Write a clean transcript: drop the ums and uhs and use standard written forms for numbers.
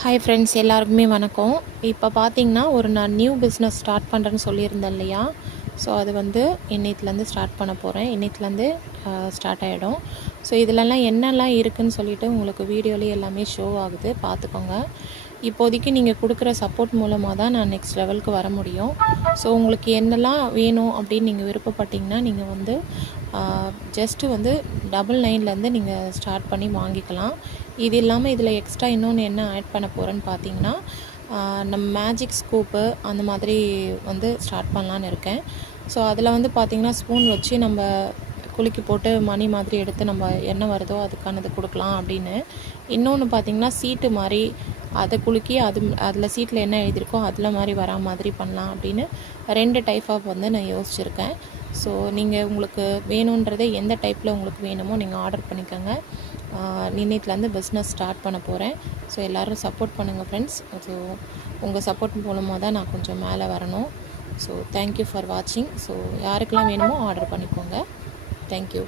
Hi friends, எல்லாருக்குமே வணக்கம். இப்போ பார்த்தீங்கன்னா நான் நியூ பிஸ்னஸ் ஸ்டார்ட் பண்ணுறேன்னு சொல்லியிருந்தேன் இல்லையா? ஸோ அது இன்னைத்துலேருந்து ஸ்டார்ட் பண்ண போகிறேன். இன்னைத்துலேருந்து ஸ்டார்ட் ஆகிடும். ஸோ இதிலெல்லாம் என்னெல்லாம் இருக்குதுன்னு சொல்லிவிட்டு உங்களுக்கு வீடியோலேயே எல்லாமே ஷோ ஆகுது, பார்த்துக்கோங்க. இப்போதைக்கு நீங்கள் கொடுக்குற சப்போர்ட் மூலமாக தான் நான் நெக்ஸ்ட் லெவலுக்கு வர முடியும். ஸோ உங்களுக்கு என்னெல்லாம் வேணும் அப்படின்னு நீங்கள் விருப்பப்பட்டீங்கன்னா நீங்கள் ஜஸ்ட்டு 99லேருந்து நீங்கள் ஸ்டார்ட் பண்ணி வாங்கிக்கலாம். இது இல்லாமல் இதில் எக்ஸ்ட்ரா இன்னொன்று என்ன ஆட் பண்ண போகிறேன்னு பார்த்தீங்கன்னா, நம்ம மேஜிக் ஸ்கூப்பு அந்த மாதிரி ஸ்டார்ட் பண்ணலான்னு இருக்கேன். ஸோ அதில் பார்த்திங்கன்னா ஸ்பூன் வச்சு நம்ம குலுக்கி போட்டு மணி மாதிரி எடுத்து நம்ம என்ன வருதோ அதுக்கானது கொடுக்கலாம் அப்படின்னு. இன்னொன்று பார்த்திங்கன்னா சீட்டு மாதிரி அதை குலுக்கி அதில் சீட்டில் என்ன எழுதியிருக்கோ அதில் மாதிரி வரா மாதிரி பண்ணலாம் அப்படின்னு 2 டைப் ஆஃப் நான் யோசிச்சுருக்கேன். ஸோ நீங்கள் உங்களுக்கு வேணுன்றதை எந்த டைப்பில் உங்களுக்கு வேணுமோ நீங்கள் ஆர்டர் பண்ணிக்கோங்க. இன்னைத்துலேருந்து பிஸ்னஸ் ஸ்டார்ட் பண்ண போகிறேன். ஸோ எல்லோரும் சப்போர்ட் பண்ணுங்கள் ஃப்ரெண்ட்ஸ். ஸோ உங்கள் சப்போர்ட் மூலமாக தான் நான் கொஞ்சம் மேலே வரணும். ஸோ தேங்க்யூ ஃபார் வாட்சிங். ஸோ யாருக்கெல்லாம் வேணுமோ ஆர்டர் பண்ணிக்கோங்க. தேங்க்யூ.